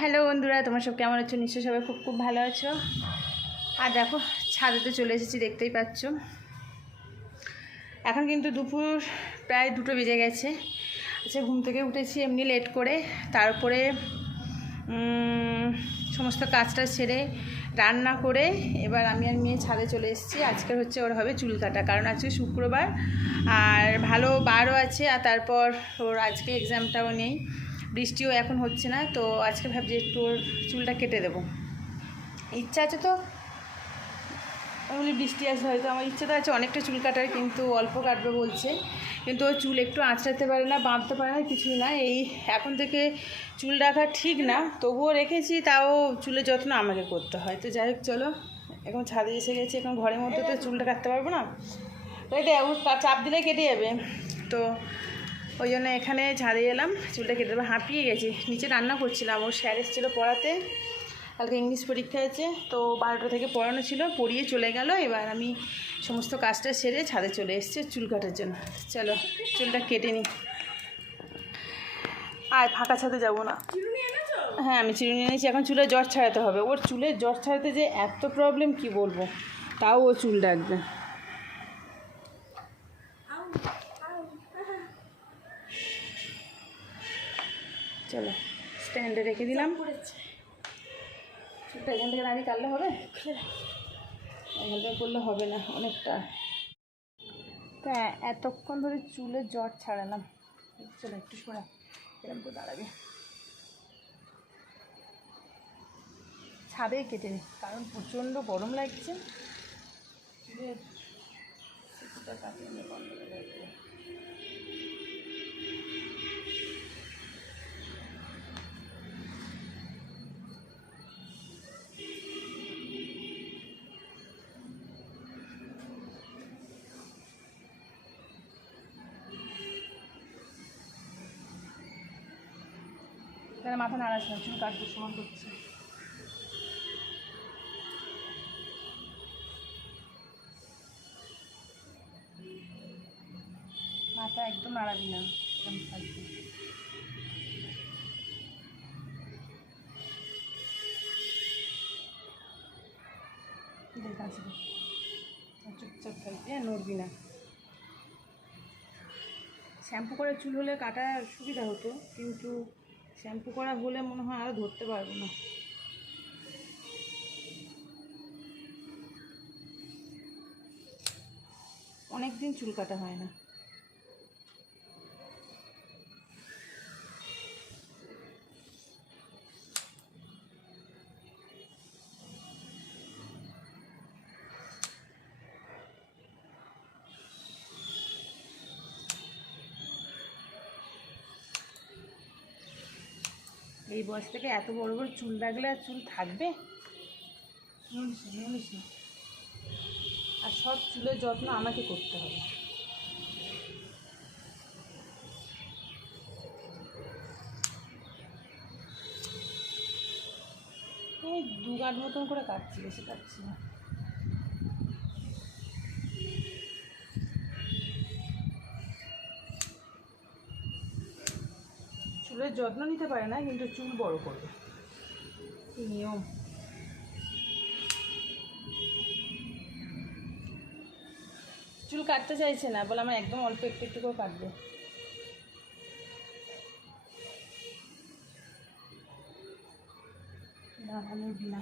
Hello বন্ধুরা, তোমরা সব কেমন আছো? নিশ্চয়ই সবাই খুব খুব ভালো আছো। আর দেখো ছাদেতে চলে এসেছি, দেখতেই পাচ্ছ। এখন কিন্তু দুপুর প্রায় দুটো বেজে গেছে। আচ্ছা ঘুম থেকে উঠেছি এমনি লেট করে। তারপরে সমস্ত কাজটা সেরে রান্না করে এবার আমি আর মেয়ে ছাদে চলে এসেছি। আজকে হচ্ছে ওর হবে চুল কাটা, কারণ আজকে শুক্রবার। আর ভালো বারও আছে, আর তারপর ওর আজকে এক্সামটাও নেই। বৃষ্টিও এখন হচ্ছে না, তো আজকে ভাবছি একটু ওর চুলটা কেটে দেবো। ইচ্ছা আছে তো? বলি বৃষ্টি আসবে হয়তো, আমার ইচ্ছা তো আছে অনেকটা চুল কাটার, কিন্তু অল্প কাটবে বলছে। কিন্তু ও চুল একটু আঁচড়াতে পারে না, বাঁধতে পারে না, কিছুই না। এই এখন থেকে চুল রাখা ঠিক না, তবুও রেখেছি, তাও চুলের যত্ন আমাকে করতে হয়। তো যাই হোক, চলো, এখন ছাদে এসে গেছি, এখন ঘরের মধ্যে তো চুলটা কাটতে পারব না। তো এটা চাপ দিলে কেটে যাবে। তো ওই জন্য এখানে ছাদে এলাম চুলটা কেটে দেবো। হাঁপিয়ে গেছি। নিচে রান্না করছিলাম ওর স্যার এসেছিল পড়াতে। কালকে ইংলিশ পরীক্ষা আছে তো বারোটা থেকে পড়ানো ছিল পড়িয়ে চলে গেল। এবার আমি সমস্ত কাজটা সেরে ছাদে চলে এসেছি চুল কাটার জন্য। চলো চুলটা কেটে নিই। আর ফাঁকা ছাদে যাব না। হ্যাঁ আমি চিরুনি এনেছি। এখন চুলে জ্বর ছাড়াতে হবে। ওর চুলে জ্বর ছাড়াতে যে এত প্রবলেম কি বলব? তাও ও চুল ডাকবে। চলো স্ট্যান্ডে রেখে দিলাম। চুলটা এখান থেকে দাঁড়িয়ে কাটলে হবে? এখান থেকে করলে হবে না অনেকটা। তা এতক্ষণ ধরে চুলে জ্বর ছাড়ালাম চলো একটু সরা এরকম করে দাঁড়াবে। ছাদে কেটে নি কারণ প্রচণ্ড গরম লাগছে। কাটিয়ে নিয়ে এখানে মাথা নাড়াস না, চুল কাটবো সমান করছে। মাথা একদম নাড়াবি না থাকবে দেখ আসবে চুপচাপ থাকবি হ্যাঁ নড়বি না। শ্যাম্পু করে চুল হলে কাটা সুবিধা হতো, কিন্তু শ্যাম্পু করা হলে মনে হয় আরও ধরতে পারব না। অনেক দিন চুল কাটা হয় না। এই বয়স থেকে এত বড় বড় চুল লাগলে আর চুল থাকবে? আর সব চুলের যত্ন আমাকে করতে হবে। এই দু গাঁট মতন করে কাটছি, বেশি কাটছি না চুলের যত্ন নিতে পারে না, কিন্তু চুল বড় করবে। নিয়ম। চুল কাটতে চাইছে না, বলে আমার একদম অল্প একটু একটু করে কাটবে। না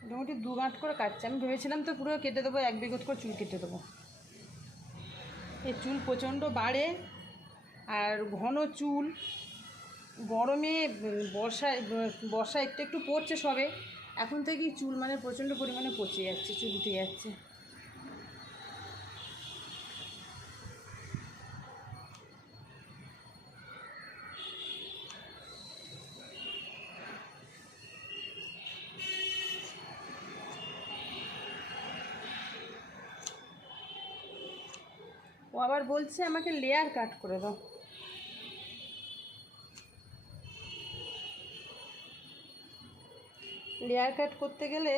মোটামুটি দু গাঁট করে কাটছে। আমি ভেবেছিলাম তো পুরো কেটে দেবো, এক বিঘত করে চুল কেটে দেবো। এই চুল প্রচণ্ড বাড়ে আর ঘন চুল। গরমে বর্ষায় বর্ষা একটু একটু পড়ছে সবে। এখন থেকেই চুল মানে প্রচণ্ড পরিমাণে পচে যাচ্ছে, চুল উঠে যাচ্ছে। ও আবার বলছে আমাকে লেয়ার কাট করে দাও। লেয়ার কাট করতে গেলে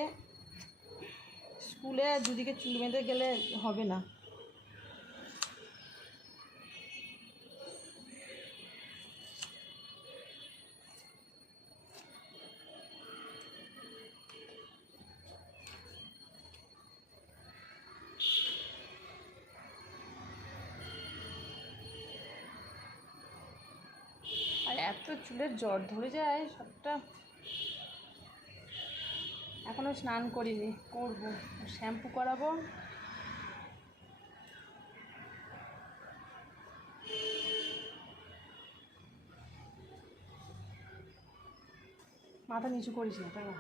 স্কুলে আর দুদিকে চুল বেঁধে গেলে হবে না। আর এত চুলের জ্বর ধরে যায়, সবটা এখনও স্নান করিনি, করব। শ্যাম্পু করাবো। মাথা নিচু করিস না টাকা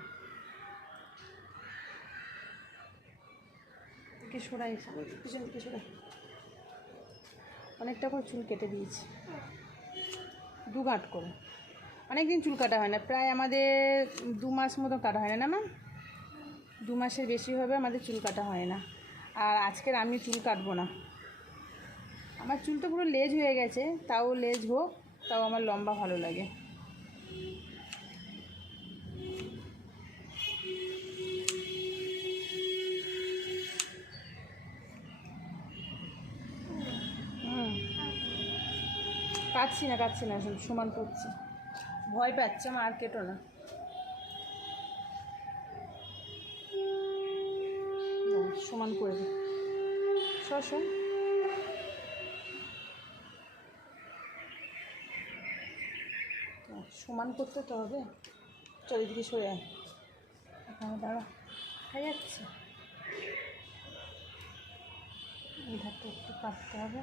দিকে সরাই, পিছন দিকে সরাই। অনেকটা করে চুল কেটে দিয়েছি। দু গাঁট করে। অনেক দিন চুল কাটা হয় না, প্রায় আমাদের দু মাস মতো কাটা হয় না না, ম্যাম? দু মাসের বেশি হবে আমাদের চুল কাটা হয় না। আর আজকের আমি চুল কাটবো না। আমার চুল তো পুরো লেজ হয়ে গেছে তাও লেজ হোক তাও আমার লম্বা ভালো লাগে। কাটছি না কাটছি না সমান করছি। ভয় পাচ্ছে আমার আর কেটো না, শোন সমান করতে তো হবে। চারিদিকে সরে আয়। এখানে দাঁড়া। হয়ে যাচ্ছে। এই একটু কাটতে হবে।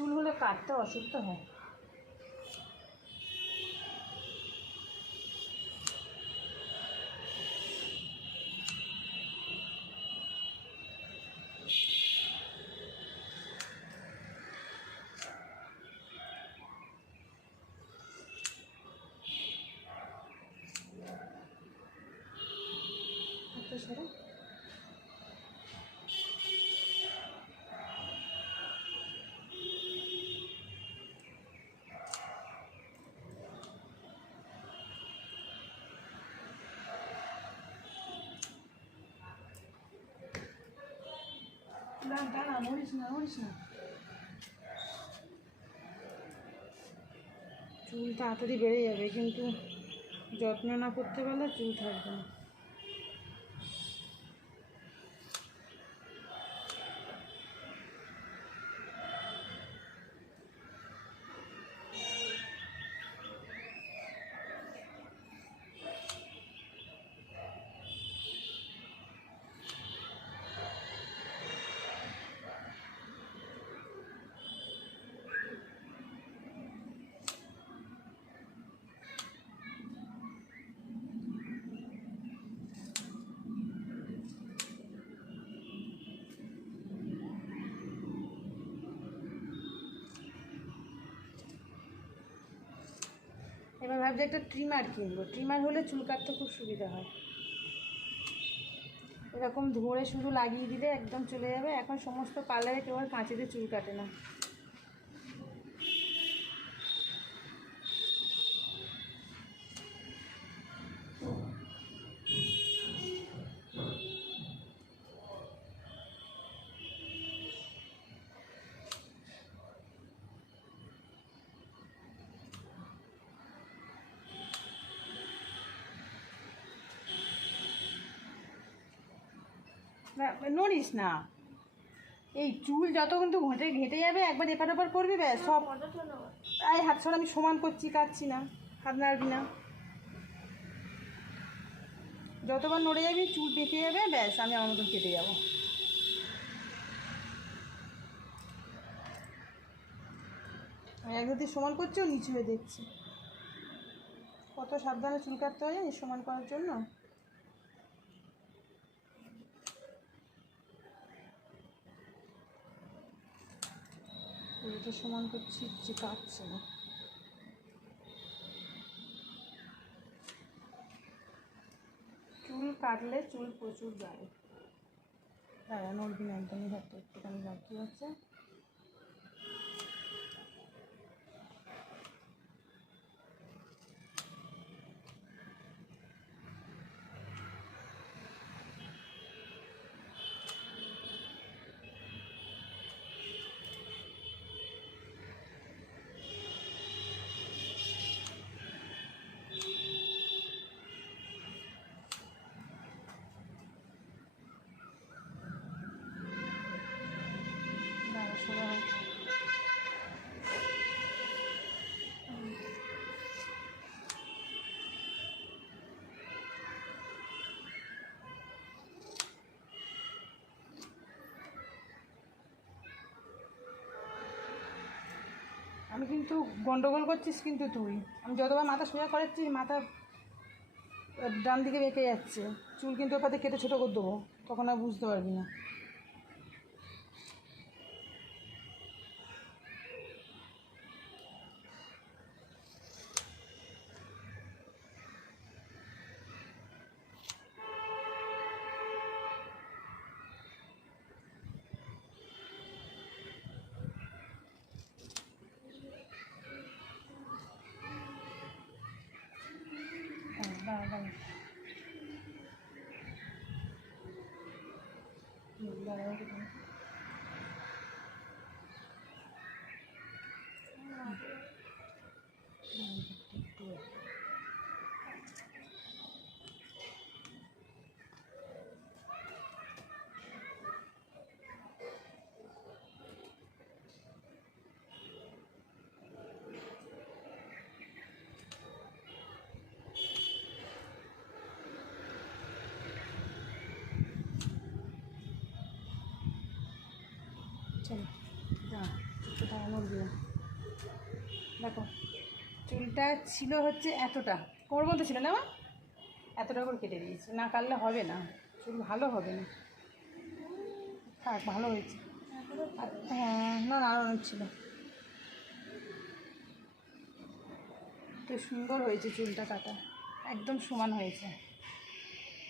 চুল হলে কাটতে অসুবিধা হয় হাতটা সরা। না দাঁড়া মরিস না মরিস না চুল তাড়াতাড়ি বেড়ে যাবে, কিন্তু যত্ন না করতে পারলে চুল থাকবে না এবার ভাবছি একটা ট্রিমার কিনবো। ট্রিমার হলে চুল কাটতে খুব সুবিধা হয়। এরকম ধরে শুধু লাগিয়ে দিলে একদম চলে যাবে। এখন সমস্ত পার্লারে কেউ আর কাঁচিতে চুল কাটে না। নড়িস না। এই চুল যত কিন্তু ঘটে ঘেটে যাবে একবার এপার ওপার করবি ব্যাস সব এই হাত ছাড়া আমি সমান করছি কাটছি না হাত নাড়বি না। যতবার নড়ে যাবি চুল পেকে যাবে ব্যাস আমি আমার মতন কেটে যাব। একদিকে সমান করছি ও নিচু হয়ে দেখছি। কত সাবধানে চুল কাটতে হয় সমান করার জন্য? এটা সমান করছি যে কাটছে না চুল কাটলে চুল প্রচুর যায়। দাঁড়ানোর নড়বি না একদমই হাতটা একটুখানি বাকি আছে। হয় আমি কিন্তু গন্ডগোল করছিস কিন্তু তুই। আমি যতবার মাথা সোজা করাচ্ছিস মাথা ডান দিকে বেঁকে যাচ্ছে। চুল কিন্তু ওর পাতে কেটে ছোটো করে দেবো। তখন আর বুঝতে পারবি না। ಬಾಯಾಗಿದೆ এমন দিয়ে দেখো, চুলটা ছিল হচ্ছে এতটা। কোমর মতো ছিল না মা? এতটা করে কেটে দিয়েছি। না কাটলে হবে না। চুল ভালো হবে না। থাক, ভালো হয়েছে। হ্যাঁ না না আরও অনেক ছিল। তো সুন্দর হয়েছে চুলটা কাটা। একদম সমান হয়েছে।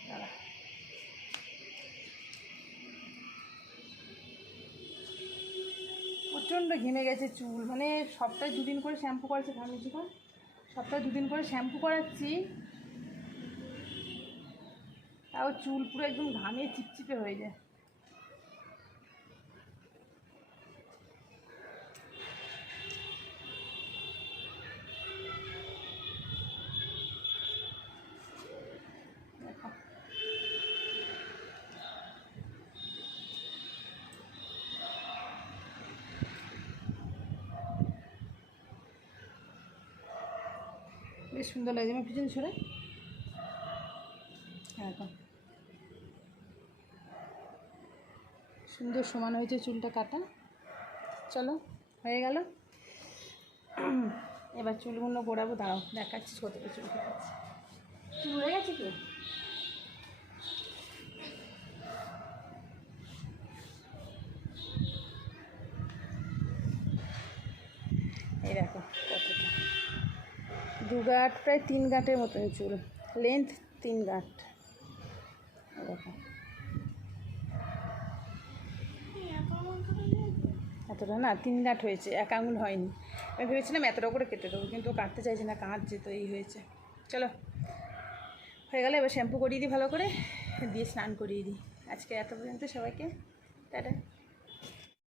দাঁড়া। প্রচণ্ড ঘেমে গেছে চুল। মানে সপ্তাহে দুদিন করে শ্যাম্পু করাচ্ছি ঘামিয়েছি জীবন। সপ্তাহে দুদিন করে শ্যাম্পু করাচ্ছি। তাও চুল পুরো একদম ঘামিয়ে চিপচিপে হয়ে যায়। বেশ সুন্দর লাগছে। আমি পিছন এখন সুন্দর সমান হয়েছে চুলটা কাটা। চলো, হয়ে গেল। এবার চুলগুলো গোড়াবো, দাঁড়াও, দেখাচ্ছি কতটা চুল কাটাচ্ছি চুল হয়ে গেছে কি এই দেখো কতটা দু গাঁট, প্রায় তিন গাঁটের মতন চুল। লেন্থ তিন গাঁট। এতটা না, তিন গাঁট হয়েছে, এক আঙুল হয়নি। আমি ভেবেছিলাম এতটা করে কেটে দেবো, কিন্তু কাটতে চাইছে না কাঁদছে তো এই হয়েছে। চলো, হয়ে গেলে, এবার শ্যাম্পু করিয়ে দিই ভালো করে, দিয়ে স্নান করিয়ে দিই। আজকে এত পর্যন্ত সবাইকে, টাটা।